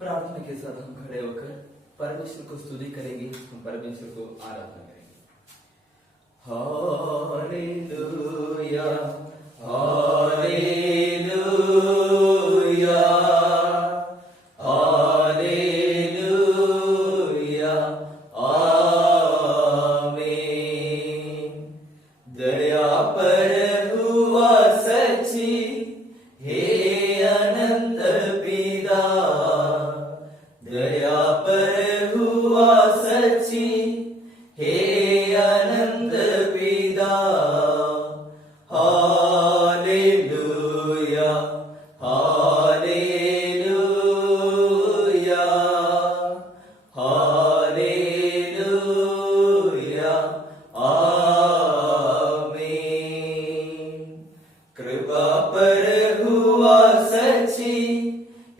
प्रार्थना के साथ हम खड़े होकर परमेश्वर को स्तुति करेंगे, हम परमेश्वर को आराधना करेंगे। हालेलुया हालेलुया हालेलुया आमीन। दया पर हुआ सच्ची हे अनंत पिता, दया पर हुआ सच्ची हे अनंत पिता। हालेलुया हालेलुया हालेलुया आमीन। कृपा पर हुआ सच्ची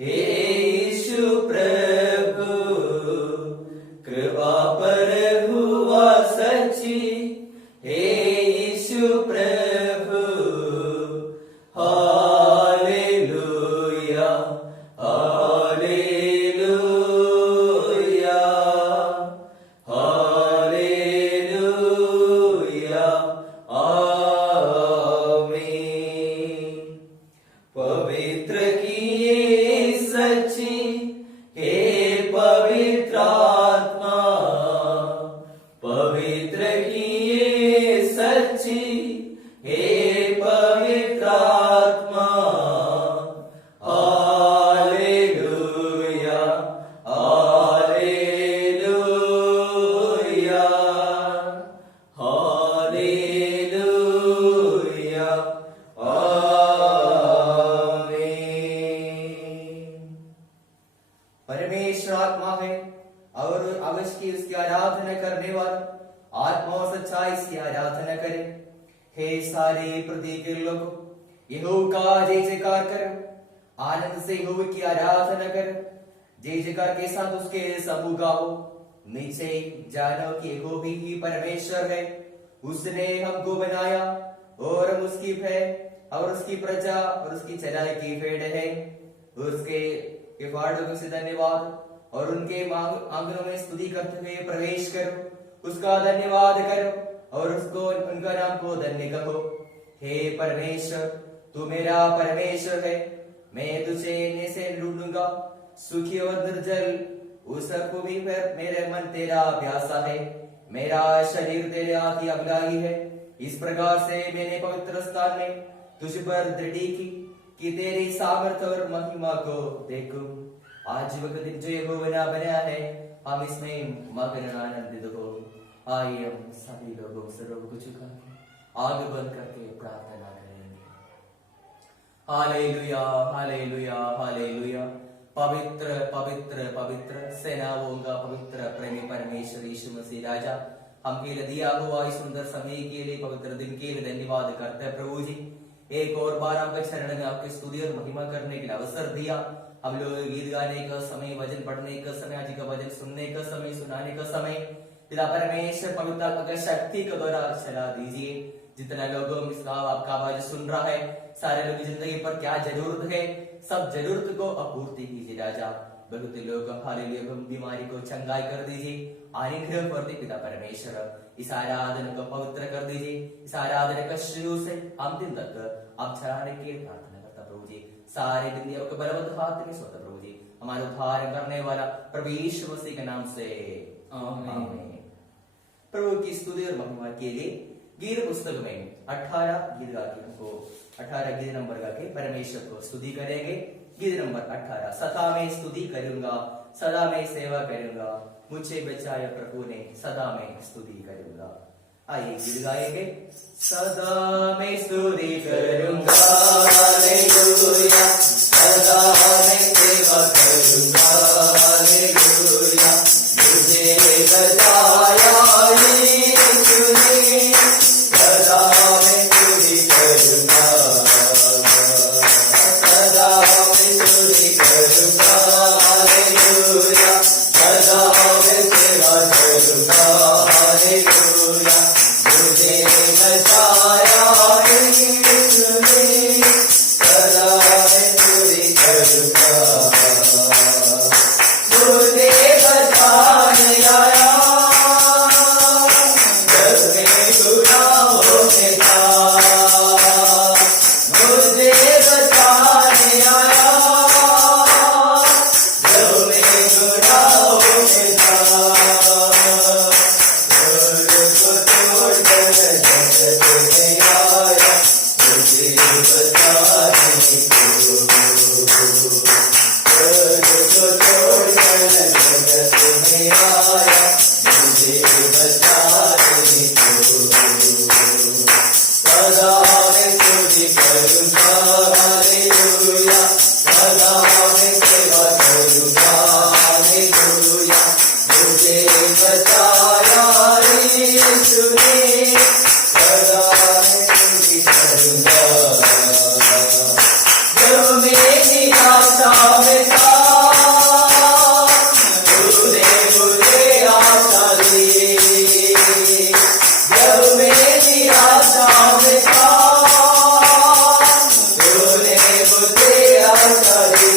हे यीशु प्रभु, कृपा पर हुआ सच्ची हे यीशु प्रभु। हालेलुया हालेलुया हालेलुया आमीन। पवित्र किए सच्ची हे पवित्र आत्मा, पवित्र किए सच्ची हे पवित्र आत्मा। हालेलुया हालेलुया हालेलुया आमीन। परमेश्वर आत्मा है और अवश्य की उसकी आराधना करने वाला आत्मा और सच्चाई से आराधना करे। हे सारे पृथ्वी के लोग, यहोवा का जय जयकार करो, आनंद से यहोवा की आराधना करो, जय जयकार के साथ उसके समूह गाओ। नीचे जानो कि यहोवा ही परमेश्वर है, उसने हमको बनाया और हम उसकी भय और उसकी प्रजा और उसकी चलाई की भेड़ है। उसके फाड़कों से धन्यवाद और उनके आंगनों में स्तुति करते हुए प्रवेश करो, उसका धन्यवाद करो और उसको उनका नाम को धन्य कहो। हे परमेश्वर, तू मेरा परमेश्वर है, मैं तुझे ने से ढूंढूंगा। सुखी और निर्जल उस भूमि पर मेरे मन तेरा प्यासा है, मेरा शरीर तेरे हाथ की अबलाई है। इस प्रकार से मैंने पवित्र स्थान में तुझ पर दृढ़ी की कि तेरी सामर्थ्य और महिमा को देखूं। आज वक्त दिन जो यहोवा ने बनाया है, हम इसमें मग्न आनंदित हो। आइए हम सभी लोगों सरों को झुका के आग बंद करके प्रार्थना करेंगे। Hallelujah hallelujah hallelujah. पवित्र पवित्र पवित्र सेनाओं का पवित्र प्रेमी परमेश्वर यीशु मसीह राजा, हम के लिए दिया हुआ इस सुंदर समय के लिए, पवित्र दिन के लिए धन्यवाद करते हैं प्रभु जी। एक और बार आपके चरण में आपकी स्तुति और महिमा करने के लिए अवसर दिया। हम लोग गीत गाने का समय, वचन पढ़ने का समय, आज का वचन सुनने का समय, सुनाने का समय पिता परमेश्वर पवित्र आत्मा की शक्ति के द्वारा चला दीजिए। जितना लोगों इसका आपका आवाज सुन रहा है, सारे लोग जिंदगी पर क्या जरूरत है, सब जरूरत को आपूर्ति कीजिए राजा। बहुत लोग हालेलुया बीमारी को चंगाई कर दीजिए, अनुग्रह करते पिता परमेश्वर। इस आराधना को पवित्र कर दीजिए, इस आराधना का शुरू से अंतिम तक आप चलाने की प्रार्थना करता प्रभु जी। सारे दिन आपके बलवंत हाथ में सोता प्रभु जी, हमारा उद्धार करने वाला प्रभु यीशु मसीह के नाम से आमीन। प्रभु की स्तुति और महिमा के लिए गीत पुस्तक में 18 गीत गा के हमको 18 गीत नंबर गा के परमेश्वर को स्तुति करेंगे। गीत नंबर 18। सदा मैं स्तुति करूंगा, सदा मैं सेवा करूंगा, मुझे बचाया प्रभु ने, सदा मैं स्तुति करूंगा। आइए गीत गाएंगे। सदा मैं स्तुति करूंगा, हालेलुया, सदा मैं सेवा करूंगा, हालेलुया, मुझे बचाया यीशु ने, सदा मैं स्तुति करूंगा, सदा मैं स्तुति करूंगा, हालेलुया, सदा मैं सेवा करूँगा हालेलुया, मुझे बचाया यीशु ने, सदा मैं स्तुति करूँगा। मुझे बचाने आया जब मैं गुनाहों में था, मुझे बचाने आया जब मैं गुनाहों में था। उसको छोड़कर जगत में आया मुझे बचाने को। उसको छोड़कर जगत में आया मुझे बचाने को। सदा मैं स्तुति करूँगा हालेलुया, सदा मैं सेवा करूँगा हालेलुया, मुझे बचाया यीशु ने, सदा मैं स्तुति करूँगा। जब मैं निराशा में था तूने मुझे आशा दी, जब मैं निराशा में था तूने मुझे आशा दी।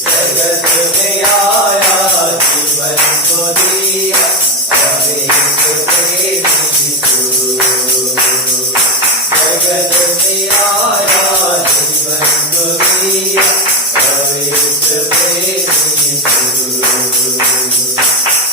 जगत में आया जीवन को दिया पवित्र प्रेमी यीशु, जगत में आया जीवन को दिया पवित्र प्रेमी यीशु।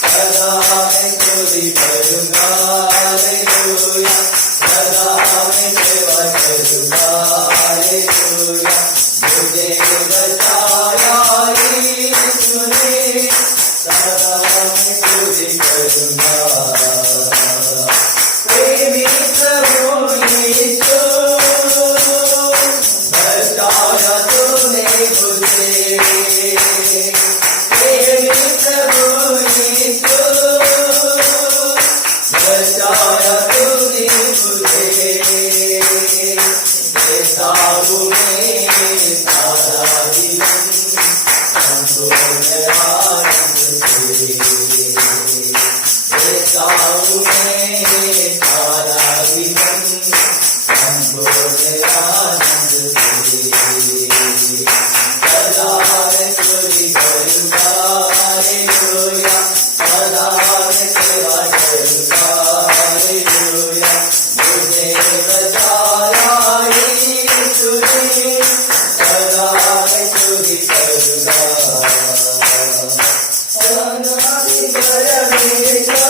सदा मैं स्तुति करूँगा हालेलुया, सदा मैं सेवा करूँगा हालेलुया, मुझे बचाया यीशु ने, सदा मैं स्तुति करूँगा। प्रेमी प्रभु यीशु, बचाया तूने मुझे, प्रेमी प्रभु यीशु, बचाया तूने मुझे। ऐसा हूँ मैं सारा जीवन संपूर्ण आनंद से, ऐसा हूँ मैं सारा जीवन संपूर्ण आनंद से। सदा मैं स्तुति करूँगा हालेलुया, सदा मैं सेवा करूँगा हालेलुया, मुझे बचाया यीशु ने, सदा मैं स्तुति करूँगा। अनादि परमेश्वर,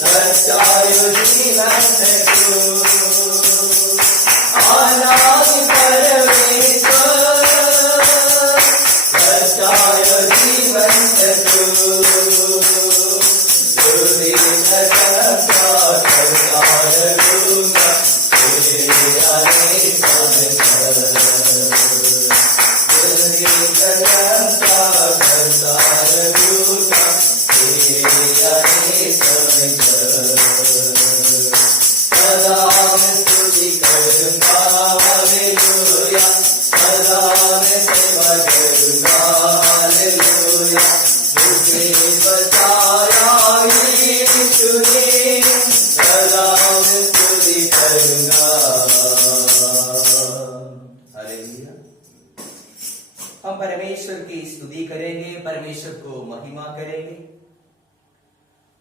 सच्चाई जीवन को, अनादि परमेश्वर, सच्चाई जीवन को, स्तुति करता करता रहूँगा तेरे अनेक अवसर। स्तुति करता करता रहूँगा तेरे अनेक अवसर। सदा मैं स्तुति करूँगा हालेलुया, सदा मैं सेवा करूँगा हालेलुया, मुझे बचाया यीशु ने, सदा मैं स्तुति करूँगा। हालेलुया। हम परमेश्वर की स्तुति करेंगे, परमेश्वर को महिमा करेंगे।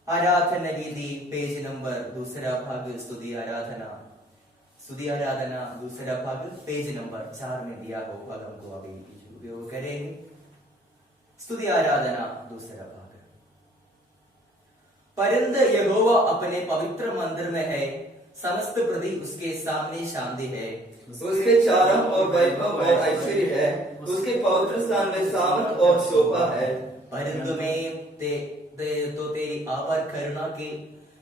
आराधना गीति पेज नंबर दूसरा भाग, स्तुति आराधना दूसरा भाग पेज नंबर 4 में दिया होगा, हमको अभी उपयोग करेंगे। स्तुति आराधना दूसरा भाग। परिंद यहोवा अपने पवित्र मंदिर में है, समस्त पृथ्वी उसके सामने शांति है। उसके चारों ओर वैभव और ऐश्वर्य है, उसके पवित्र स्थान में सामर्थ और शोभा है। परिंद में तो तेरी आवर करुणा के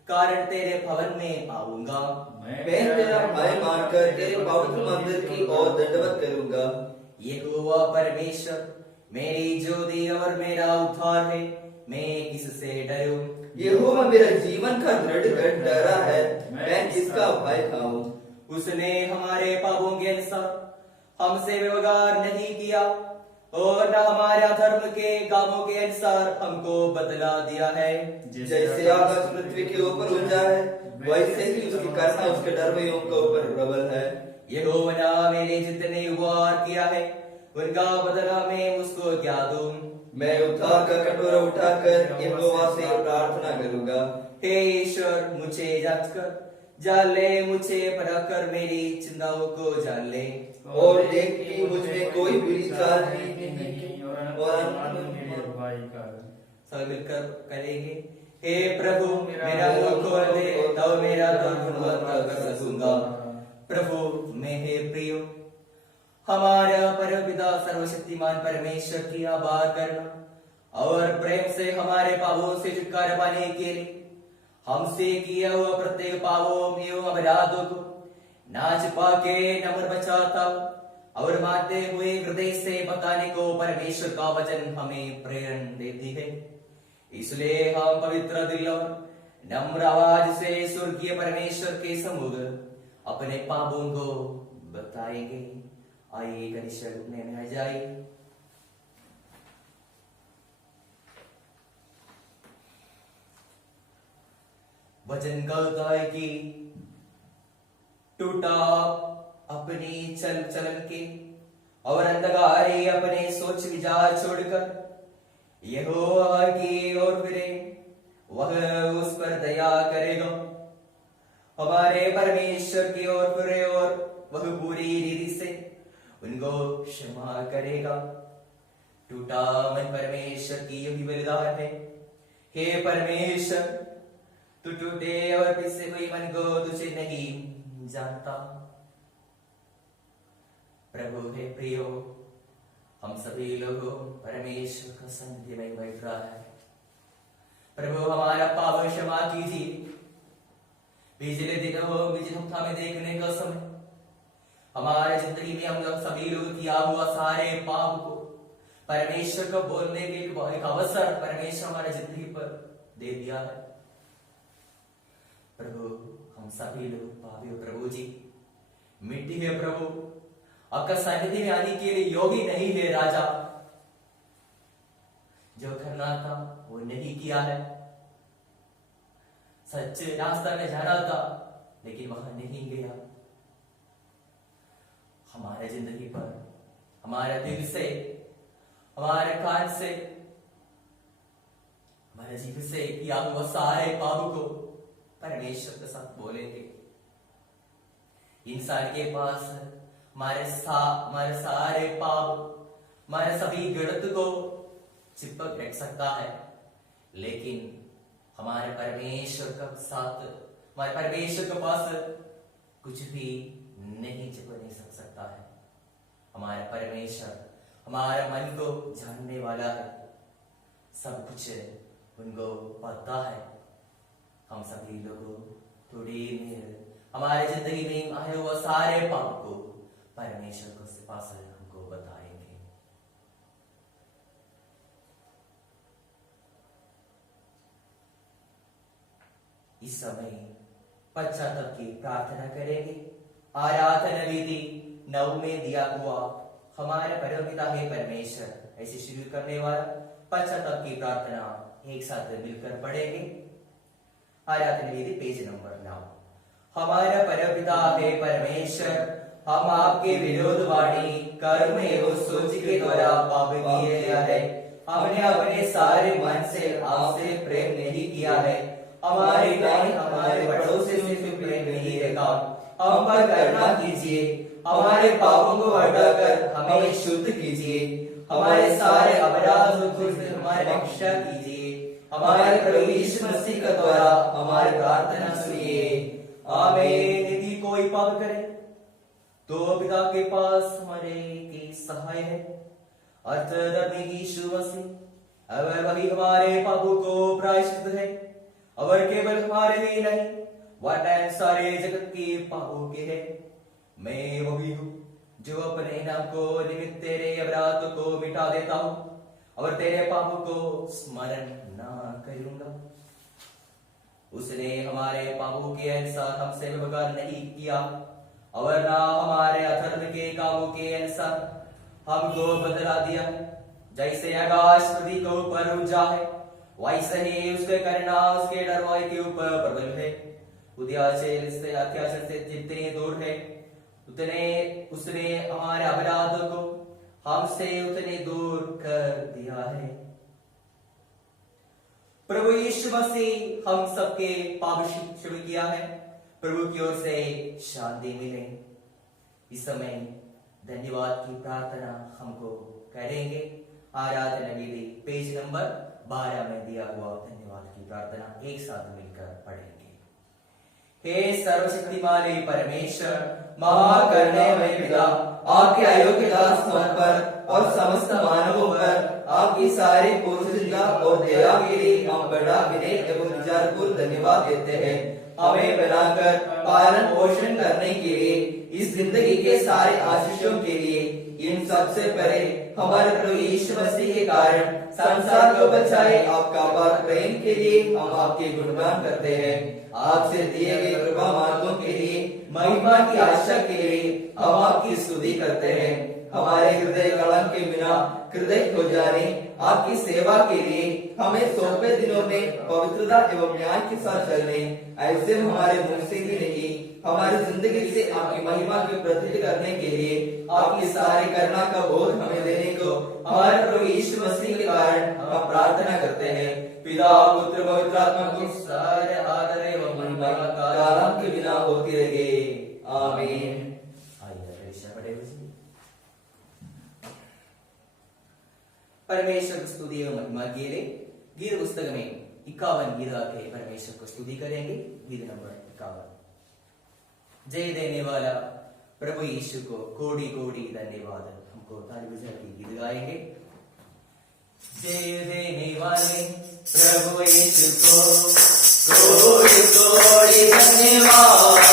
कारण तेरे भवन में आऊंगा। मैं तेरा भय मानकर तेरे पवित्र मंदिर की ओर दंडवत करूंगा। यहोवा परमेश्वर मेरी ज्योति और मेरा उद्धार है, मैं किससे डरूं? यहोवा मेरा जीवन का दृढ़ डरा है, मैं किसका भय खाऊं? उसने हमारे पापों के अनुसार हमसे व्यवहार नहीं किया और न हमारे अधर्म के कामों के अनुसार हमको बदला दिया है। जैसे आकाश पृथ्वी के ऊपर ऊंचा है, वैसे ही उसकी करुणा उसके डरवैयों के ऊपर प्रबल है। यहोवा मेरे जितने वार किया है, उनका बदला मैं उसको क्या दूं। मैं उद्धार का कटोरा उठाकर यहोवा से प्रार्थना करूंगा। हे ईश्वर, मुझे जांच कर, जान ले, मुझे परख कर मेरी चिंताओं को जान ले। और देख कि मुझमें कोई बुरी चाल नहीं और सब मिलकर करेंगे। हे प्रभु, मेरा मुंह खोल दे, तब मेरा गुणवत्ता कर सकूंगा। प्रभु मैं हे प्रियो, हमारा परमपिता सर्वशक्तिमान परमेश्वर की आभार करना और प्रेम से हमारे पापों से छुटकारा पाने के लिए हमसे किया हुआ प्रत्येक पापों एवं अपराधों को ना छिपा के नम्र बचाता और मानते हुए हृदय से बताने को परमेश्वर का वचन हमें प्रेरणा देती है। इसलिए हम पवित्र दिल और नम्र आवाज से स्वर्गीय परमेश्वर के सम्मुख अपने पापों को बताएंगे। आइए कनिष्ठ घुटने में आ जाए। वचन कहता है कि टूटा अपनी चल चलन के और अंधकारे अपने सोच विचार छोड़कर यहोवा की ओर फिरे, वह उस पर दया करेगा। हमारे परमेश्वर की ओर फिरे और वह पूरी रीति से उनको क्षमा करेगा। टूटा मन परमेश्वर की यही बलिदान है। हे परमेश्वर, तू टूटे और पिसे हुए मन को तुझे नहीं जानता। प्रभु हे प्रियो, हम सभी लोगों परमेश्वर का सन्निधि में बैठ रहा है। प्रभु हमारा पाप क्षमा कीजिए। पिछले दिनों बीच हफ्ता में देखने का समय हमारे जिंदगी में हम लोग सभी लोग किया हुआ सारे पाप को परमेश्वर को बोलने के एक अवसर परमेश्वर हमारे जिंदगी पर दे दिया है। प्रभु हम सभी लोग पापी हो प्रभु जी, मिट्टी है प्रभु, आपका सानिध्य में आने के लिए योगी नहीं है राजा। जो करना था वो नहीं किया है। सच्चे रास्ता में जाना था लेकिन वहां नहीं गया। हमारे जिंदगी पर हमारे दिल से, हमारे कान से, हमारे जीव से किया हुआ सारे पाप को परमेश्वर के साथ बोलेंगे। इंसान के पास हमारे सारे पाप, हमारे सभी गलत को चिपक रख सकता है, लेकिन हमारे परमेश्वर का साथ, हमारे परमेश्वर के पास कुछ भी नहीं चिपक नहीं सकता है। हमारे परमेश्वर हमारे मन को जानने वाला है, सब कुछ उनको पता है। हम सभी लोगों थोड़ी देर हमारे जिंदगी में आए हुआ सारे पाप को परमेश्वर को पास हमको बताएंगे। इस समय पश्चाताप की प्रार्थना करेंगे। आराधना विधि 9 में दिया हुआ हमारा परमपिता है परमेश्वर ऐसे शुरू करने वाला पश्चाताप की प्रार्थना एक साथ मिलकर पढ़ेंगे। आराधना विधि पेज नंबर 9। हमारा परमपिता है परमेश्वर, हम आपके विरोध वाणी कर्म एवं सोच के द्वारा पाप किए है। हमने अपने सारे मन से आपसे प्रेम नहीं किया है। हमारे नहीं हमारे पड़ोसी से प्रेम नहीं रखा। हम पर करुणा कीजिए, हमारे पापों को हटाकर हमें शुद्ध कीजिए। हमारे सारे अपराधों से हमारे रक्षा कीजिए। हमारे प्रभु यीशु मसीह का द्वारा हमारी प्रार्थना सुनिए। आमीन। यदि कोई पाप करे तो पिता के पास हमारे की सहाय है, अर्थात यीशु मसीह अब वही हमारे पापों को प्रायश्चित है और केवल हमारे ही नहीं वरन सारे जगत के पापों के है। मैं वही हूँ जो अपने नाम को निमित्त तेरे अपराध को मिटा देता हूँ और तेरे पापों को स्मरण ना करूंगा। उसने हमारे पापों के अनुसार हमसे व्यवहार नहीं किया और ना हमारे अधर्म के कामों के अनुसार हमको बदला दिया है। जैसे आकाश पृथ्वी के ऊपर ऊंचा है, वैसे ही उसके करना उसके डरवाई के ऊपर प्रबल है। उद्याचल से अत्याचल से जितने दूर है, उतने उसने हमारे अपराधों को हमसे उतने दूर कर दिया है। प्रभु यीशु मसीह हम सबके पाप क्षमा किया है। प्रभु की ओर से शांति मिले। इस समय धन्यवाद की प्रार्थना हमको करेंगे। आराधना विधि पेज नंबर 12 में दिया हुआ धन्यवाद की प्रार्थना एक साथ मिलकर पढ़ेंगे। हे सर्वशक्तिमान परमेश्वर, महा करुणामय पिता, आपके अयोग्य दास हम पर और समस्त मानवों पर आपकी सारी पूर्णता और दया के लिए हम बड़ा विनय एवं विचारपूर्वक धन्यवाद देते हैं। हमें बनाकर पालन पोषण करने के लिए, इस जिंदगी के सारे आशीषों के लिए, इन सबसे परे हमारे प्रभु यीशु मसीह के कारण संसार को बचाए आपका अपार प्रेम के लिए हम आपके गुणगान करते हैं। आपसे दिए गए कृपा मार्गों के लिए, महिमा की आशा के लिए हम आपकी स्तुति करते हैं। हमारे हृदय कलंक के बिना हृदय हो जाने आपकी सेवा के लिए हमें सौंपे दिनों में पवित्रता एवं न्याय के साथ चलने, ऐसे हमारे मुंह से ही नहीं, हमारी जिंदगी से आपकी महिमा की प्रतीत करने के लिए आपकी सारे करुणा का बोध हमें देने को हमारे प्रभु यीशु मसीह के कारण हम प्रार्थना करते हैं। पिता पुत्र पवित्र आत्मा की सारे आदर एवं महिमा काल के बिना होती रहे। आमीन। परमेश्वर को स्तुति एवं महिमा के लिए गीत पुस्तक में 51 गीत के परमेश्वर को स्तुति करेंगे। गीत नंबर 51। जय देने वाला प्रभु यीशु को कोटि कोटि धन्यवाद। हमको ताली बजा के गीत गाएंगे। जय देने वाले प्रभु यीशु को कोटि कोटि धन्यवाद।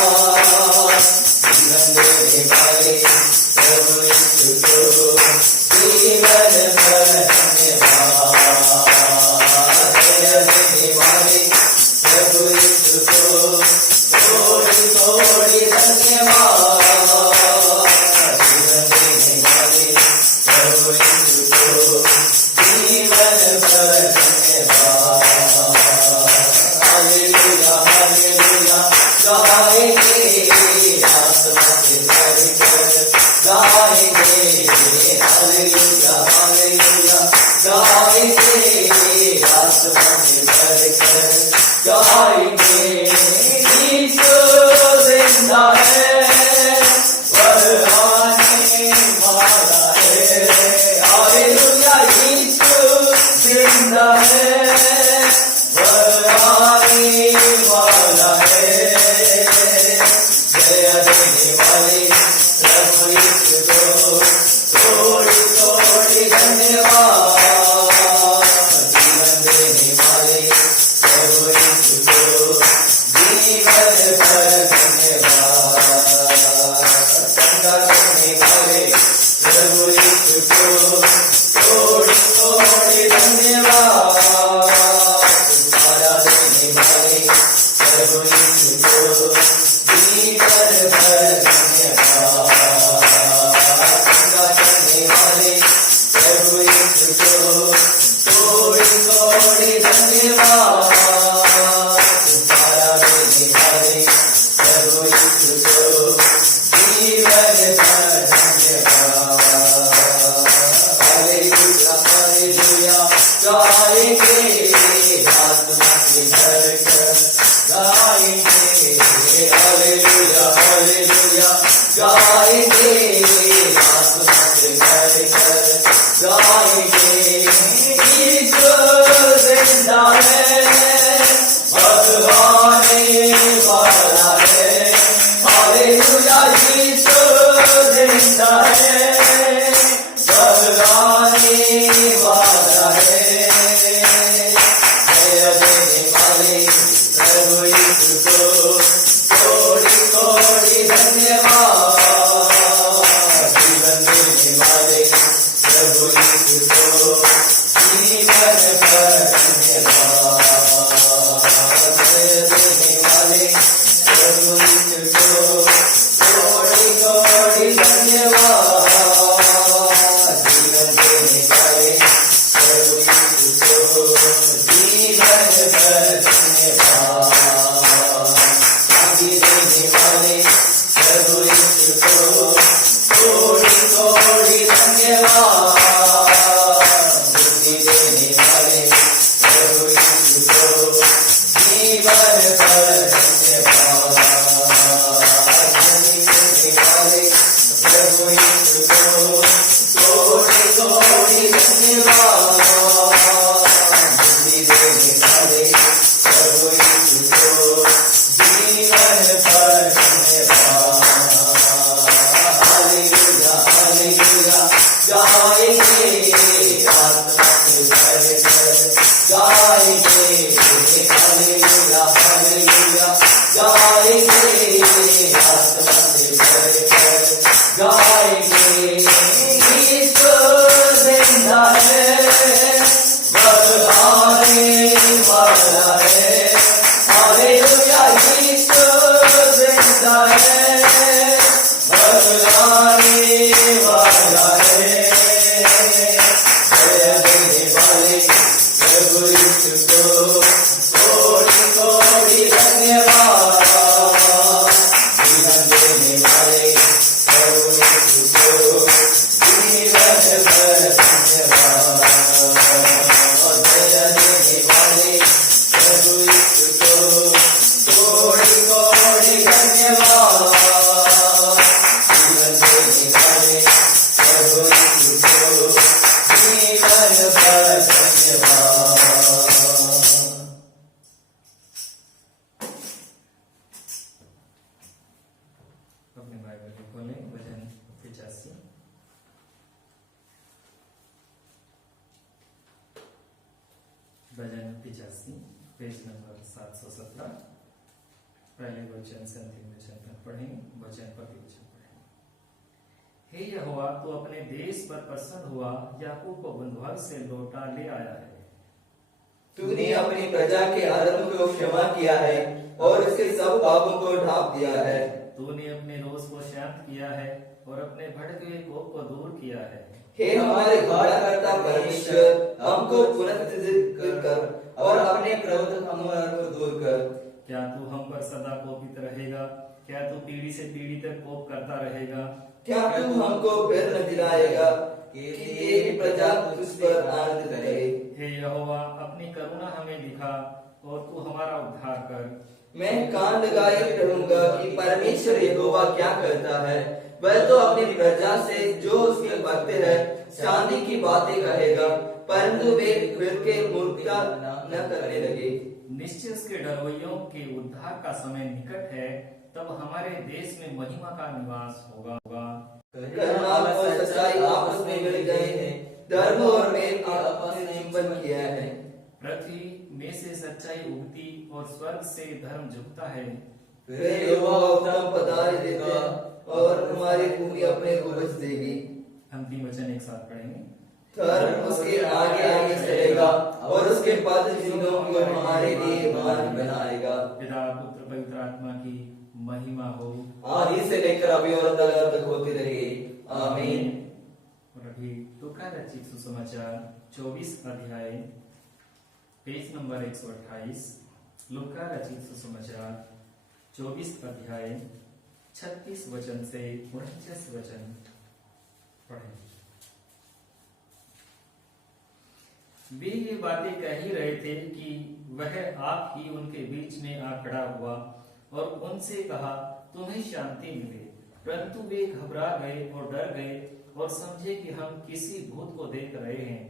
जीवन देने वाले प्रभु यीशु को जीवन भर धन्यवाद। जय देने वाले प्रभु यीशु को कोटि कोटि धन्यवाद। जीवन देने वाले प्रभु यीशु को जीवन भर धन्यवाद। हालेलुया हालेलुया गाएंगे आत्मा से भरकर गाएंगे। हालेलुया हालेलुया गाएंगे आत्मा से भरकर गाएंगे। यीशु जिंदा है, वह आने वाला है। हालेलुया यीशु जिंदा है, वह आने वाला है। जय देने वाले प्रभु यीशु को कोटि कोटि धन्यवाद। जीवन देने वाले प्रभु यीशु को जीवन भर धन्यवाद। संगा करने वाले प्रभु यीशु को कोटि कोटि धन्यवाद। सहारा देने वाले प्रभु यीशु को जीवन भर धन्यवाद। संगा करने वाले प्रभु यीशु को कोटि कोटि धन्यवाद। सहारा देने वाले प्रभु यीशु को जीवन भर धन्यवाद। हालेलुया हालेलुया गाएंगे आत्मा से भरकर गाएंगे। हालेलुया हालेलुया गाएंगे आत्मा से भरकर गाएंगे। यीशु जिंदा है, वह आने वाला है। हालेलुया यीशु जिंदा है, वह आने वाला है। जय देने वाले प्रभु यीशु को कोटि कोटि धन्यवाद। जीवन देने वाले प्रभु यीशु को जीवन भर धन्यवाद। जय देने वाले प्रभु यीशु को कोटि कोटि धन्यवाद। पर धन्यवाद। शांति देने वाले प्रभु यीशु को कोटि कोटि धन्यवाद। मुक्ति देने वाले प्रभु यीशु को जीवन भर धन्यवाद। शांति देने वाले प्रभु यीशु को कोटि कोटि धन्यवाद। मुक्ति देने वाले प्रभु यीशु को जीवन भर धन्यवाद। हालेलुया हालेलुया गाएंगे आत्मा से भरकर गाएंगे। हालेलुया हालेलुया गाएंगे आत्मा से भरकर गाएंगे। यीशु जिंदा है बरहाने वाला है। हालेलुया यीशु जिंदा है बरहाने वाला है। दया देने वाले प्रभु यीशु को कोटि कोटि धन्यवाद। जीवन देने वाले प्रभु यीशु को जीवन भर धन्यवाद। दया देने वाले प्रभु यीशु को कोटि कोटि धन्यवाद। जीवन देने वाले प्रभु यीशु को जीवन भर धन्यवाद। अपने बाइबल को खोलें, भजन 85। भजन 85 पेज नंबर 717। पहले वचन से अंतिम वचन तक पढ़ेंगे। वचन प्रति वचन पढ़ेंगे। हे यहोवा, तू अपने देश पर प्रसन्न हुआ, याकूब को बंधुआई से लौटा ले आया है। तूने अपनी प्रजा के आरंभ को क्षमा किया है और उसके सब पापों को ढांप दिया है। तूने अपने रोष को शांत किया है और अपने भड़के हुए कोप को दूर किया है। हे हमारे उद्धारकर्ता परमेश्वर, हमको पुनर्जीवित कर और अपने क्रोध हमारे को दूर कर। क्या तू हम पर सदा कोपित रहेगा? क्या तू पीढ़ी से पीढ़ी तक कोप करता रहेगा? क्या तू हमको फिर न दिलाएगा कि तेरी प्रजा तुझ पर आनंदित रहे। हे यहोवा, अपनी करुणा हमें दिखा और तू हमारा उद्धार कर। मैं कान लगाए रहूंगा कि परमेश्वर यहोवा क्या करता है। वह तो अपनी प्रजा से जो उसके भक्त है शांति की बातें कहेगा, परंतु वे फिर के मूर्खता न करने लगे। निश्चय उसके डरवैयों के उद्धार का समय निकट है, तब हमारे देश में महिमा का निवास होगा। करुणा और सच्चाई आपस में मिल गए हैं, धर्म और मेल आपस में चुंबन किया है। पृथ्वी में से सच्चाई उगती और स्वर्ग से धर्म झुकता है। फिर यहोवा उत्तम पदार्थ देगा और हमारी भूमि अपने उपज देगी। अंतिम वचन एक साथ पढ़ेंगे। धर्म उसके आगे आगे चलेगा और उसके पद चिन्हों को हमारे लिए मान बनाएगा। पिता पुत्र पवित्र आत्मा की महिमा हो, आदि से लेकर अभी और तक होती रहेगी। आमीन। और अभी लूका रचित सुसमाचार 24 अध्याय पेज नंबर 128। लूका रचित सुसमाचार 24 अध्याय 36 वचन से 49 वचन पढ़ें। वे ये बातें कह ही रहे थे कि वह आप ही उनके बीच में आ खड़ा हुआ और उनसे कहा, तुम्हें शांति मिले। परंतु वे घबरा गए और डर गए और समझे कि हम किसी भूत को देख रहे हैं।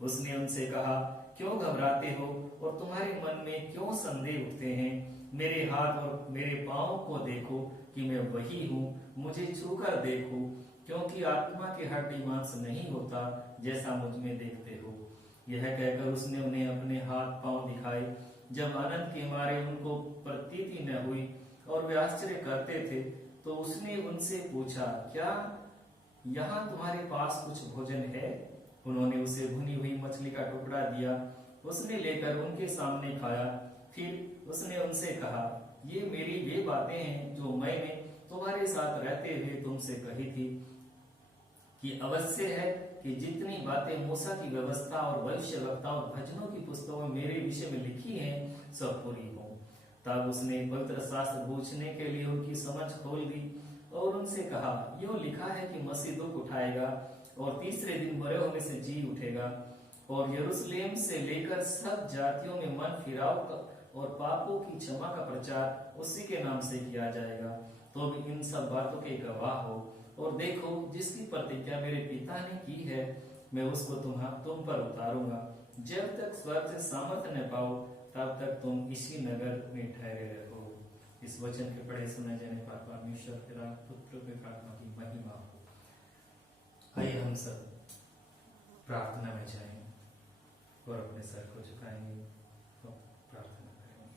उसने उनसे कहा, क्यों घबराते हो और तुम्हारे मन में क्यों संदेह उठते हैं? मेरे हाथ और मेरे पांव को देखो कि मैं वही हूँ, मुझे छूकर देखो, क्योंकि आत्मा के हड्डी मांस नहीं होता जैसा मुझ में देखते हो। यह कहकर उसने उन्हें अपने हाथ पांव दिखाए। जब आनंद के मारे उनको प्रतीति न हुई और वे आश्चर्य करते थे, तो उसने उनसे पूछा, क्या यहाँ तुम्हारे पास कुछ भोजन है? उन्होंने उसे भुनी हुई मछली का टुकड़ा दिया। उसने लेकर उनके सामने खाया। फिर उसने उनसे कहा, ये मेरी वे बातें हैं जो मैंने तुम्हारे साथ रहते हुए तुमसे कही थी कि अवश्य है कि जितनी बातें मूसा की व्यवस्था और भविष्यवक्ता और भजनों की पुस्तकों में मेरे विषय में लिखी हैं सब पूरी हो। तब उसने पवित्र शास्त्र बूझने के लिए उनकी समझ खोल दी और उनसे कहा, यूं लिखा है कि मसीह दुख उठाएगा और तीसरे दिन मरे होने से जी उठेगा और यरूशलेम से लेकर सब जातियों में मन फिराव और पापों की क्षमा का प्रचार उसी के नाम से किया जाएगा। तो भी इन सब बातों के गवाह हो और देखो, जिसकी प्रतिज्ञा मेरे पिता ने की है मैं उसको तुम पर उतारूंगा। जब तक स्वर्ग से सामर्थ्य न पाओ तब तक तुम इसी नगर में ठहरे रहो। इस वचन के पढ़े सुने जाने पर परमेश्वर पिता पुत्र के आत्मा की महिमा हो। आइए हम सब प्रार्थना में जाएं और अपने सर को झुकाएंगे और प्रार्थना करेंगे।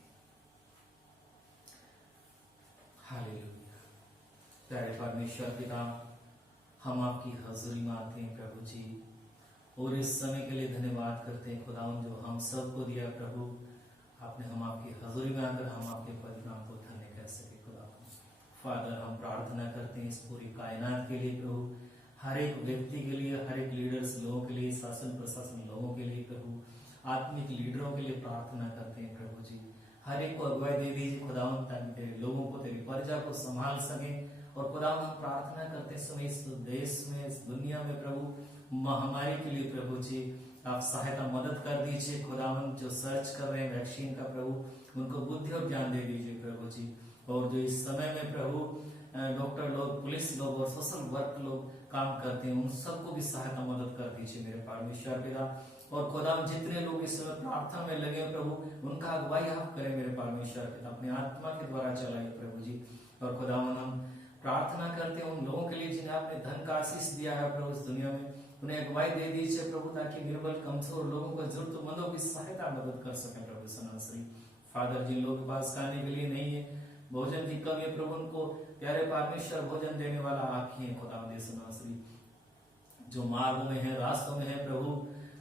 हालेलुया। प्यारे परमेश्वर पिता, हम आपकी हजूरी में आते हैं प्रभु जी, और इस समय के लिए धन्यवाद करते हैं खुदावन जो हम सबको दिया प्रभु। आपने हम आपकी हजूरी में आकर हम आपके परिणाम को धन्य कर सके खुदावन। फादर, हम प्रार्थना करते हैं इस पूरी कायनात के लिए प्रभु, हर एक व्यक्ति के लिए, हर एक लीडर्स लोगों के लिए, शासन प्रशासन लोगों के लिए प्रभु, आत्मिक लीडरों के लिए प्रार्थना करते हैं प्रभु जी। हर एक को अगुवाई दे दीजिए खुदावन, ताकि तेरे लोगों को, तेरी प्रजा को संभाल सके। और खुदावन, हम प्रार्थना करते समय इस देश में, इस दुनिया में प्रभु महामारी के लिए प्रभु जी आप सहायता मदद कर दीजिए खुदावन। जो सर्च कर रहे हैं वैक्सीन का प्रभु, उनको बुद्धि और ज्ञान दे दीजिए प्रभु जी। और जो इस समय में प्रभु डॉक्टर लोग, पुलिस लोग और सोशल वर्क लोग काम करते हैं, उन सबको भी सहायता मदद कर दीजिए मेरे परमेश्वर पिता। और खुदावन, जितने लोग इस समय प्रार्थना में लगे प्रभु, उनका अगुवाई आप करें मेरे परमेश्वर पिता, अपने आत्मा के द्वारा चलाइए प्रभु जी। और खुदावन, हम प्रार्थना करते हैं उन लोगों के लिए जिन्हें आपने धन का आशीष दिया है प्रभु इस दुनिया में, उन्हें अगुवाई दे दीजिए प्रभु, ताकि निर्बल कमजोर लोगों को, जरूरतमंदों की सहायता मदद कर सके प्रभु सनासरी। फादर, जिन लोगों के पास खाने के लिए नहीं है, भोजन की कमी है प्रभु, उनको प्यारे परमेश्वर भोजन देने वाला आप ही हैं खुदावंद सनासरी। जो मार्ग में है, रास्तों में है प्रभु,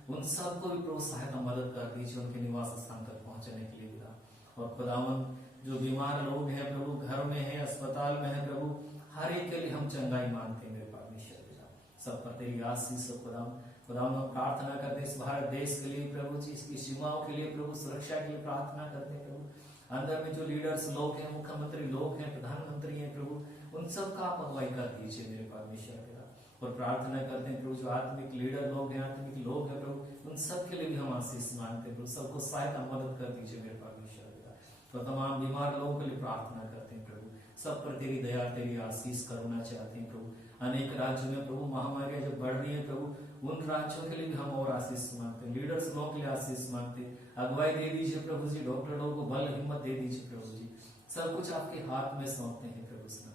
उन सबको भी प्रभु सहायता मदद कर दीजिए उनके निवास स्थान तक पहुंचने के लिए पिता। और खुदावंद, जो बीमार लोग हैं प्रभु, घर में है, अस्पताल में है प्रभु, हर एक के लिए हम चंगाई मांगते हैं मेरे परमेश्वर पिता। सब पर तेरी आशीष हो खुदावंद। हम प्रार्थना करते हैं इस भारत देश के लिए प्रभु जी, इसकी सीमाओं के लिए प्रभु, सुरक्षा के लिए प्रार्थना करते हैं प्रभु। अंदर में जो लीडर्स लोग हैं, मुख्यमंत्री लोग हैं, प्रधानमंत्री हैं प्रभु, उन सब का आप अगुवाई कर दीजिए मेरे परमेश्वर पिता। और प्रार्थना करते हैं प्रभु, जो आत्मिक लीडर लोग हैं, आत्मिक लोग हैं प्रभु, उन सब के लिए भी हम आशीष मांगते हैं प्रभु, सबको सहायता मदद कर दीजिए मेरे परमेश्वर पिता। तो तमाम बीमार लोगों के लिए प्रार्थना करते हैं प्रभु, सब पर तेरी दया, तेरी आशीष करुणा चाहते हैं प्रभु। अनेक राज्यों में प्रभु महामारियां जब बढ़ रही है प्रभु, उन राज्यों के लिए भी हम और आशीष मांगते हैं, लीडर्स लोगों के लिए आशीष मांगते हैं। अगुवाई दे दीजिए प्रभु जी, डॉक्टर लोगों को बल हिम्मत दे दीजिए प्रभु जी। सब कुछ आपके हाथ में सौंपते हैं प्रभु से।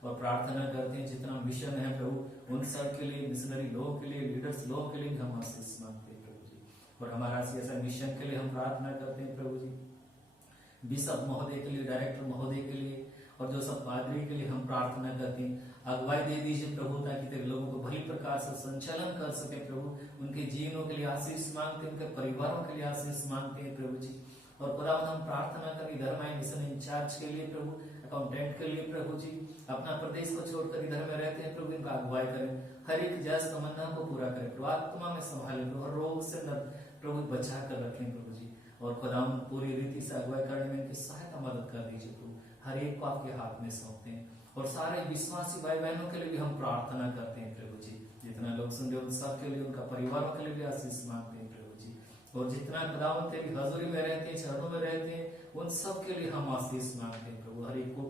और प्रार्थना करते हैं जितना मिशन है प्रभु, उन सब के लिए, मिशनरी लोगों के लिए, लीडर्स लोगों के लिए भी हम आशीष मांगते हैं प्रभु जी। और हमारा ऐसा मिशन के लिए हम प्रार्थना करते हैं प्रभु जी। बिशप महोदय के लिए, डायरेक्टर महोदय के लिए, और जो सब पादरी के लिए हम प्रार्थना करते हैं, अगुवाई दे दीजिए प्रभु, ताकि तेरे लोगों को भली प्रकार से संचालन कर सके प्रभु। उनके जीवनों के लिए आशीष मांगते हैं, उनके परिवारों के लिए आशीष मांगते हैं प्रभु जी। और खुदावंद, हम प्रार्थना करें इधर में मिशन इंचार्ज के लिए प्रभु, अकाउंटेंट के लिए प्रभु जी, अपना प्रदेश को छोड़कर इधर में रहते हैं प्रभु, इनका अगुवाई करें, हर एक जायज तमन्ना को पूरा करें प्रभु, आत्मा में संभालें और रोग से प्रभु बचा कर रखें प्रभु जी। और खुदावंद, पूरी रीति से अगुवाई करने में इनकी सहायता मदद कर दीजिए प्रभु, हर एक को आपके हाथ में सौंपते हैं। और सारे विश्वासी भाई बहनों के लिए भी हम प्रार्थना करते हैं प्रभु जी, जितना लोग सुन रहे उन सब के लिए, उनका परिवारों के लिए भी आशीष मांगते हैं प्रभु जी। और जितना खुदावंद तेरी हजूरी में रहते हैं, चरणों में रहते हैं, उन सब के लिए हम आशीष मांगते हैं प्रभु। हर एक को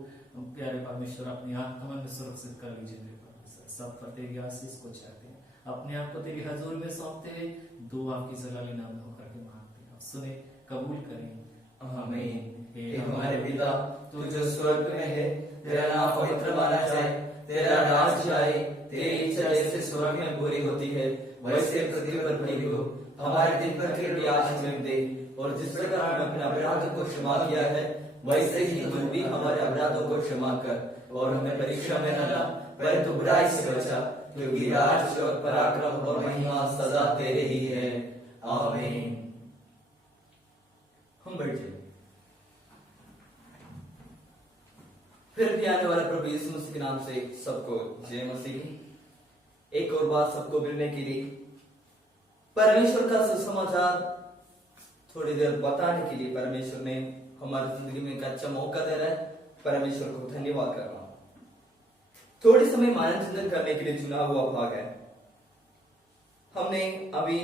प्यारे परमेश्वर अपनी आत्मा में सुरक्षित कर लीजिए मेरे परमेश्वर। सब पर तेरी आशीष को चाहते हैं, अपने आप को तेरी हजूर में सौंपते हैं, दुआ आपकी जलाली नाम में होकर के मांगते हैं। सुने, कबूल करें, आमीन। हे हमारे पिता, तू जो स्वर्ग में है, तेरा नाम पवित्र माना जाए, तेरा राज आए, तेरी इच्छा जैसे स्वर्ग में पूरी होती है वैसे पृथ्वी पर भी हो। हमारे दिन भर के लिए आज हमें दे, और जिस प्रकार हमने अपने अपराधों को क्षमा किया है वैसे ही तू भी हमारे अपराधों को क्षमा कर, और हमें परीक्षा में न ला परंतु बुराई से बचा, क्योंकि राज और पराक्रम और महिमा सदा तेरे ही है। आमीन। हम बैठ जाए। फिर भी आने वाले प्रभु यीशु मसीह के नाम से सबको जय मसीह। एक और बात सबको मिलने के लिए परमेश्वर का सुसमाचार थोड़ी देर बताने के लिए परमेश्वर ने हमारी जिंदगी में एक अच्छा मौका दे रहा है। परमेश्वर को धन्यवाद कर रहा हूं। थोड़ी समय मानचिंतन करने के लिए चुना हुआ भाग है। हमने अभी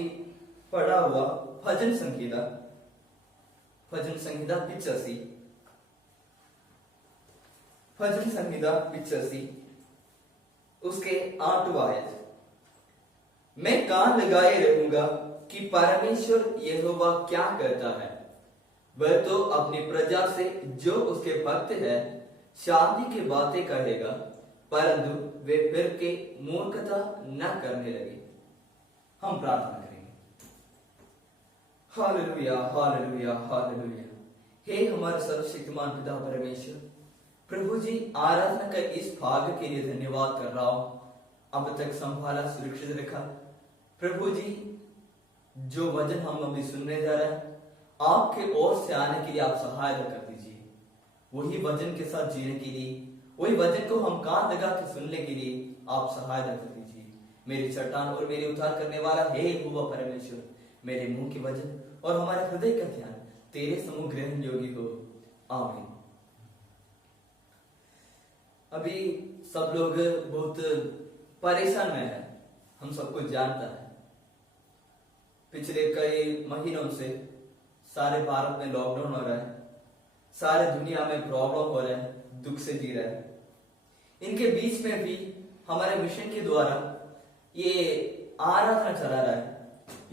पढ़ा हुआ भजन संहिता 85, भजन संहिता 85 उसके 8वां आयत, मैं कान लगाए रहूंगा कि परमेश्वर यहोवा क्या करता है। वह तो अपनी प्रजा से जो उसके भक्त है शांति की बातें कहेगा, परंतु वे फिर के मूर्खता न करने लगे। हम प्रार्थना करेंगे। Hallelujah, hallelujah, hallelujah. हे हमारे सर्वशक्तिमान पिता परमेश्वर, प्रभु जी आराधना का इस भाग के लिए धन्यवाद कर रहा हूं। अब तक संभाला, सुरक्षित रखा। प्रभु जी जो वचन हम अभी सुनने जा रहे हैं आपके ओर से आने के लिए आप सहायता कर दीजिए। वही वचन के साथ जीने के लिए, वही वचन को हम कान लगा के सुनने के लिए आप सहायता कर दीजिए। मेरी चट्टान और मेरे उद्धार करने वाला हे यहोवा परमेश्वर, मेरे मुंह के वचन और हमारे हृदय का ध्यान तेरे समुख ग्रहण योगी हो। आमीन। अभी सब लोग बहुत परेशान में है, हम सबको जानता है। पिछले कई महीनों से सारे भारत में लॉकडाउन हो रहा है, सारे दुनिया में प्रॉब्लम हो रहा है, दुख से जी रहा है। इनके बीच में भी हमारे मिशन के द्वारा ये आराधना चला रहा है,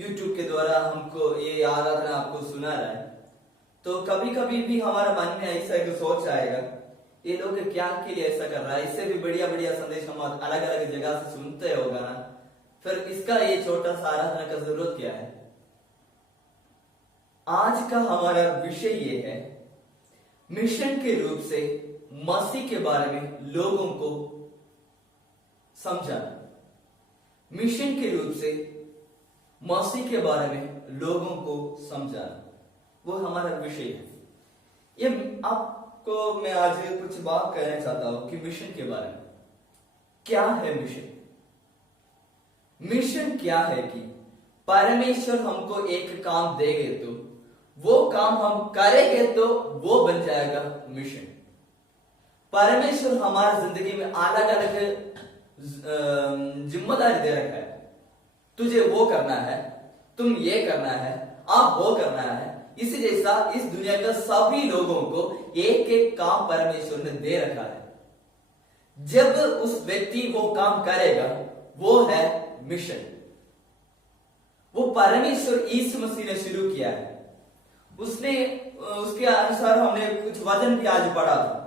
YouTube के द्वारा हमको ये आराधना आपको सुना रहा है। तो कभी कभी भी हमारा मन में ऐसा एक सोच आएगा, ये लोग क्या के लिए ऐसा कर रहा है। इससे भी बढ़िया बढ़िया संदेश हम अलग अलग जगह से सुनते होगा ना, फिर इसका ये छोटा सा आराधना का जरूरत क्या है। आज का हमारा विषय ये है, मिशन के रूप से मसीह के बारे में लोगों को समझाना। मिशन के रूप से मसीह के बारे में लोगों को समझाना, वो हमारा विषय है। ये आपको मैं आज कुछ बात कहना चाहता हूं कि मिशन के बारे में क्या है। मिशन मिशन क्या है कि परमेश्वर हमको एक काम देंगे तो वो काम हम करेंगे तो वो बन जाएगा मिशन। परमेश्वर हमारी जिंदगी में अलग अलग जिम्मेदारी दे रखा है। तुझे वो करना है, तुम ये करना है, आप वो करना है। इसी जैसा इस दुनिया का सभी लोगों को एक एक काम परमेश्वर ने दे रखा है। जब उस व्यक्ति वो काम करेगा वो है मिशन। वो परमेश्वर यीशु मसीह ने शुरू किया है। उसने उसके अनुसार हमने कुछ वचन भी आज पढ़ा था।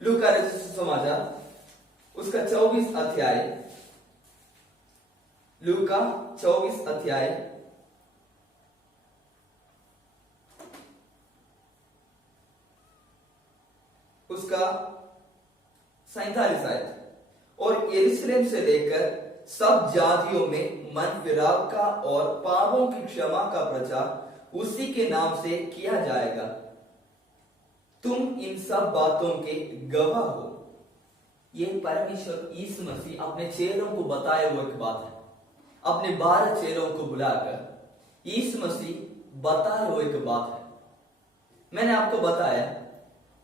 लूका रचित सुसमाचार उसका 24 अध्याय, लूका 24 अध्याय उसका 47 आयत, और यरूशलेम से लेकर सब जातियों में मन फिराव का और पापों की क्षमा का प्रचार उसी के नाम से किया जाएगा। तुम इन सब बातों के गवाह हो। ये परमेश्वर यीशु मसीह अपने चेलों को बताए हुए एक बात है। अपने 12 चेलों को बुलाकर यीशु मसीह बताए हुए एक बात है। मैंने आपको बताया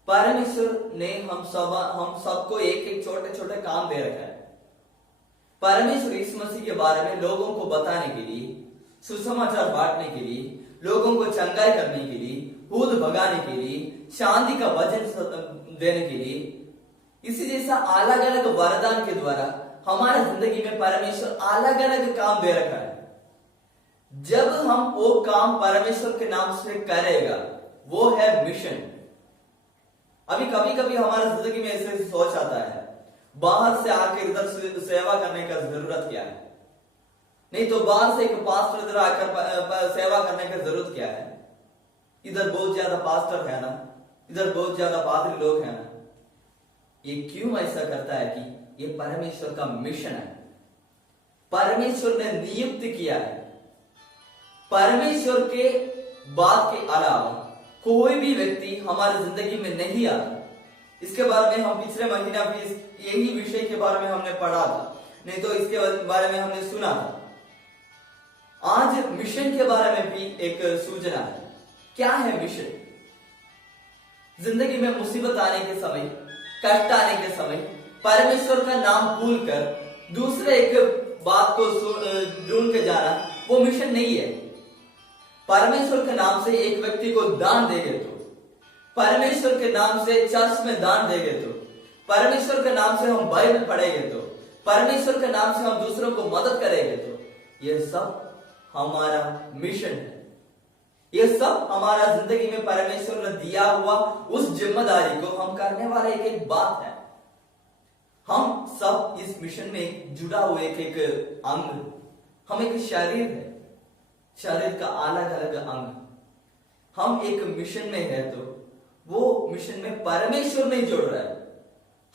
परमेश्वर ने हम सबको एक एक छोटे छोटे काम दे रखा है। परमेश्वर यीशु मसीह के बारे में लोगों को बताने के लिए, सुसमाचार बांटने के लिए, लोगों को चंगाई करने के लिए, भूत भगाने के लिए, शांति का वचन देने के लिए, इसी जैसा अलग अलग वरदान के द्वारा हमारे जिंदगी में परमेश्वर अलग अलग काम दे रखा है। जब हम वो काम परमेश्वर के नाम से करेगा वो है मिशन। अभी कभी कभी हमारे जिंदगी में ऐसे सोच आता है, बाहर से आकर इधर सेवा करने का जरूरत क्या है। नहीं तो बाहर से एक पास्टर इधर आकर सेवा करने की जरूरत क्या है। इधर बहुत ज्यादा पास्टर है ना, इधर बहुत ज्यादा पादरी लोग हैं ना। ये क्यों ऐसा करता है कि ये परमेश्वर का मिशन है। परमेश्वर ने नियुक्त किया है। परमेश्वर के बात के अलावा कोई भी व्यक्ति हमारी जिंदगी में नहीं आता। इसके बारे में हम पिछले महीना भी यही विषय के बारे में हमने पढ़ा था। नहीं तो इसके बारे में हमने सुना था। आज मिशन के बारे में भी एक सूचना है। क्या है मिशन? जिंदगी में मुसीबत आने के समय, कष्ट आने के समय परमेश्वर का नाम भूलकर दूसरे एक बात को ढूंढ के जाना, वो मिशन नहीं है। परमेश्वर के नाम से एक व्यक्ति को दान देंगे तो, परमेश्वर के नाम से चर्च में दान देंगे तो, परमेश्वर के नाम से हम बाइबल पढ़ेंगे तो, परमेश्वर के नाम से हम दूसरों को मदद करेंगे तो, ये सब हमारा मिशन है। ये सब हमारा जिंदगी में परमेश्वर ने दिया हुआ उस जिम्मेदारी को हम करने वाला एक बात है। हम सब इस मिशन में जुड़ा हुआ एक अंग, हम एक शरीर है, शरीर का अलग अलग अंग। हम एक मिशन में है तो वो मिशन में परमेश्वर नहीं जोड़ रहा है।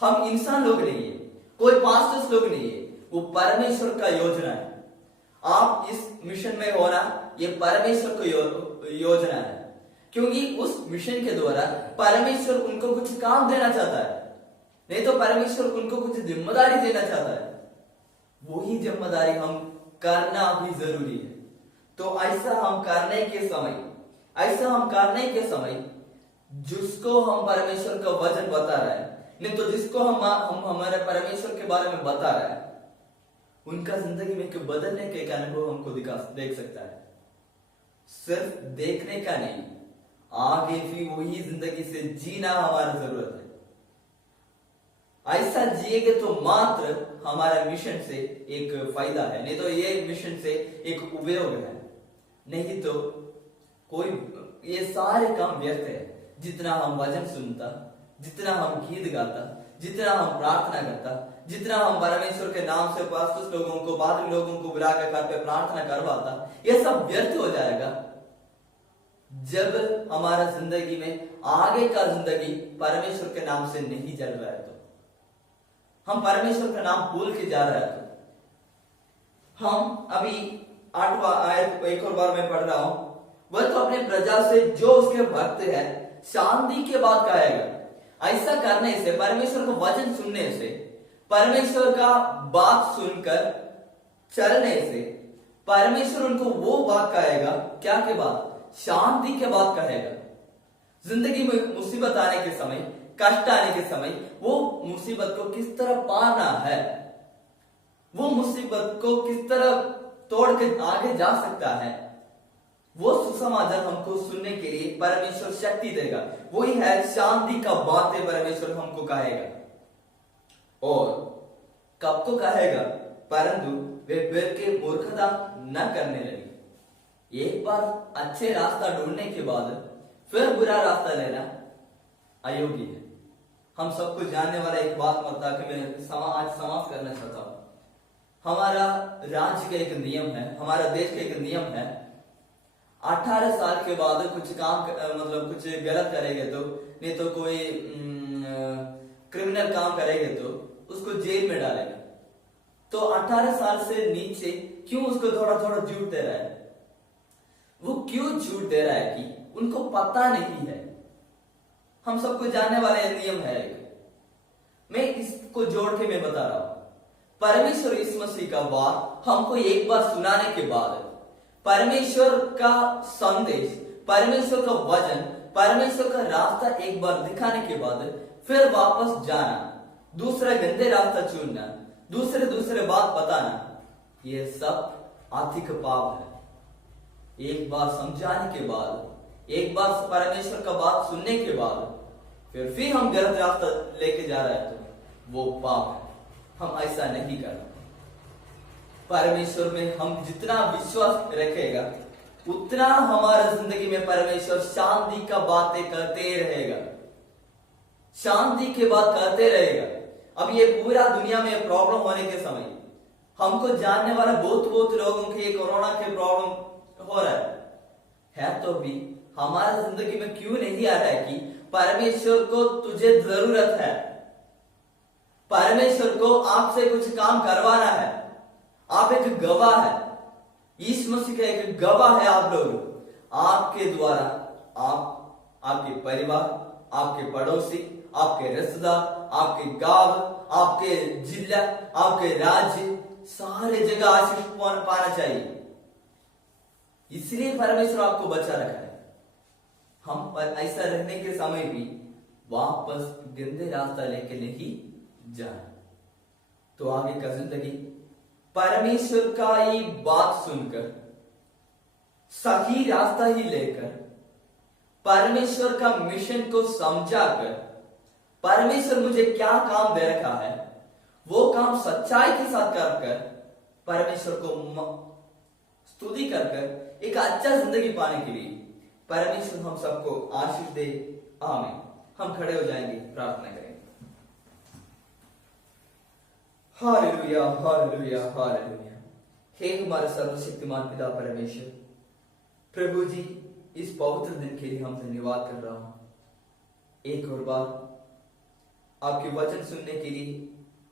हम इंसान लोग नहीं है, कोई पास्टर्स लोग नहीं है, वो परमेश्वर का योजना है। आप इस मिशन में होना, ये परमेश्वर को योजना है, क्योंकि उस मिशन के द्वारा परमेश्वर उनको कुछ काम देना चाहता है, नहीं तो परमेश्वर उनको कुछ जिम्मेदारी देना चाहता है। वही जिम्मेदारी हम करना भी जरूरी है। तो ऐसा हम करने के समय जिसको हम परमेश्वर का वचन बता रहे हैं, नहीं तो जिसको हम हमारे परमेश्वर के बारे में बता रहे हैं, उनका जिंदगी में एक बदलने के एक अनुभव हमको देख सकता है। सिर्फ देखने का नहीं, आगे भी वही जिंदगी से जीना हमारा जरूरत है। ऐसा जिएंगे तो मात्र हमारा मिशन से एक फायदा है, नहीं तो ये मिशन से एक उपयोग है। नहीं तो कोई, ये सारे काम व्यर्थ है। जितना हम वचन सुनता, जितना हम गीत गाता, जितना हम प्रार्थना करता, जितना हम परमेश्वर के नाम से पास्टर्स लोगों को, पादरी लोगों को बुला कर घर पे प्रार्थना करवाता, ये सब व्यर्थ हो जाएगा जब हमारा जिंदगी में आगे का जिंदगी परमेश्वर के नाम से नहीं चल रहा है। तो हम परमेश्वर का नाम भूल के जा रहे हैं। तो हम अभी 8वां आयत एक और बार मैं पढ़ रहा हूं, वह तो अपने प्रजा से जो उसके भक्त है शांति के बात कहेगा। ऐसा करने से, परमेश्वर को वचन सुनने से, परमेश्वर का बात सुनकर चलने से परमेश्वर उनको वो बात कहेगा। क्या के बात? शांति के बात कहेगा। जिंदगी में मुसीबत आने के समय, कष्ट आने के समय, वो मुसीबत को किस तरह पाना है, वो मुसीबत को किस तरह तोड़ के आगे जा सकता है, वो सुसमाचार हमको सुनने के लिए परमेश्वर शक्ति देगा। वही है शांति का बातें परमेश्वर हमको कहेगा। और कब को कहेगा? परंतु वे फिर के मूर्खता न करने लगे। एक बार अच्छे रास्ता ढूंढने के बाद फिर बुरा रास्ता लेना अयोग्य है। हम सबको जानने वाला एक बात बता के मैं आज समाप्त करना चाहता हूं। हमारा राज्य का एक नियम है, हमारा देश का एक नियम है, 18 साल के बाद कुछ काम मतलब कुछ गलत करेंगे तो, नहीं तो कोई क्रिमिनल काम करेंगे तो उसको जेल में डालेंगे। तो 18 साल से नीचे क्यों उसको थोड़ा थोड़ा झूठ दे रहा है? वो क्यों झूठ दे रहा है कि उनको पता नहीं है। हम सबको जानने वाला यह नियम है। मैं इसको जोड़ के मैं बता रहा हूं। परमेश्वर यीशु मसीह का बात हमको एक बार सुनाने के बाद, परमेश्वर का संदेश, परमेश्वर का वचन, परमेश्वर का रास्ता एक बार दिखाने के बाद फिर वापस जाना, दूसरा गंदे रास्ता चुनना, दूसरे बात बताना, ये सब आर्थिक पाप है। एक बार समझाने के बाद, एक बार परमेश्वर का बात सुनने के बाद फिर हम गलत रास्ता लेके जा रहे हैं तो वो पाप है। हम ऐसा नहीं करना। परमेश्वर में हम जितना विश्वास रखेगा उतना हमारा जिंदगी में परमेश्वर शांति का बातें करते रहेगा, शांति की बात करते रहेगा। अब ये पूरा दुनिया में प्रॉब्लम होने के समय हमको जानने वाला बहुत लोगों के ये कोरोना के प्रॉब्लम हो रहा है तो भी हमारा जिंदगी में क्यों नहीं आ रहा है कि परमेश्वर को तुझे जरूरत है, परमेश्वर को आपसे कुछ काम करवाना है। आप एक गवाह है, यीशु मसीह का एक गवाह है। आप लोग, आपके द्वारा आपके परिवार, आपके पड़ोसी, आपके रिश्तेदार, आपके गांव, आपके जिला, आपके राज्य, सारे जगह आशीष पाना चाहिए। इसलिए परमेश्वर आपको बचा रखा है। हम ऐसा रहने के समय भी वापस गंदे रास्ता लेके नहीं जाए। तो आगे का जिंदगी परमेश्वर का ही बात सुनकर, सही रास्ता ही लेकर, परमेश्वर का मिशन को समझाकर, परमेश्वर मुझे क्या काम दे रखा है वो काम सच्चाई के साथ कर परमेश्वर को स्तुति कर एक अच्छा जिंदगी पाने के लिए परमेश्वर हम सबको आशीष दे। आमीन। हम खड़े हो जाएंगे, प्रार्थना करेंगे। Hallelujah, hallelujah, hallelujah. हे हमारे सर्वशक्तिमान पिता परमेश्वर, प्रभु जी, इस पवित्र दिन के लिए हम धन्यवाद कर रहा हूं। एक और बार आपके वचन सुनने के लिए,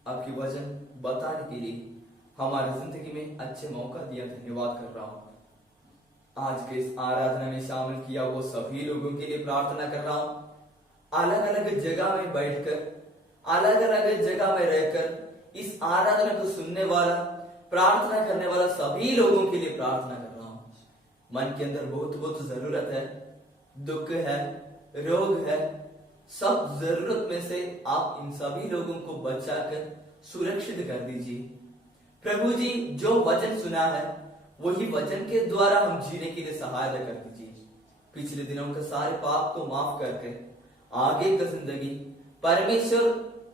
आपके वचन बताने के लिए हमारी जिंदगी में अच्छे मौका दिया, धन्यवाद कर रहा हूं। आज के इस आराधना में शामिल किया वो सभी लोगों के लिए प्रार्थना कर रहा हूं। अलग अलग जगह में बैठकर, अलग अलग जगह में रहकर इस आराधना को सुनने वाला, प्रार्थना करने वाला सभी लोगों के लिए प्रार्थना कर रहा हूं। मन के अंदर बहुत जरूरत है, दुख है, रोग है, सब जरूरत में से आप इन सभी लोगों को बचाकर सुरक्षित कर दीजिए। प्रभु जी, जो वचन सुना है वही वचन के द्वारा हम जीने के लिए सहायता कर दीजिए। पिछले दिनों के सारे पाप को माफ करके आगे का जिंदगी परमेश्वर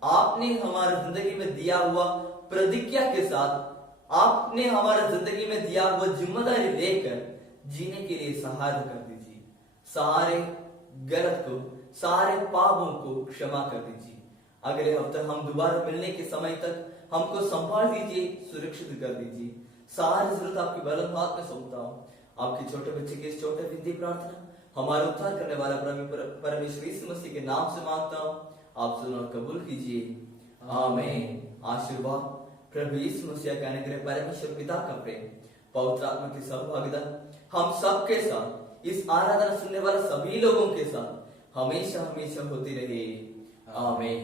आपने हमारी जिंदगी में दिया हुआ प्रतिज्ञा के साथ, आपने हमारी जिंदगी में दिया हुआ जिम्मेदारी लेकर जीने के लिए सहायता कर दीजिए। सारे गलत को, सारे पापों को क्षमा कर दीजिए। अगले हफ्ते हम दोबारा मिलने के समय तक हमको संभाल दीजिए, सुरक्षित कर दीजिए। सारी जरूरत आपकी बलम हाथ में सौंपता हूं। आपके छोटे बच्चे के इस छोटे विनती प्रार्थना हमारा उद्धार करने वाला परमेश्वर यीशु मसीह के नाम से मांगता हूं। आप सुनो और कबूल कीजिए। आमीन। आशीर्वाद प्रभु यीशु मसीह का अनुग्रह, परमेश्वर पिता का प्रेम, पवित्र आत्मा की सहभागिता हम सबके साथ, इस आराधना सुनने वाले सभी लोगों के साथ हमेशा हमेशा होती रहे। आमीन।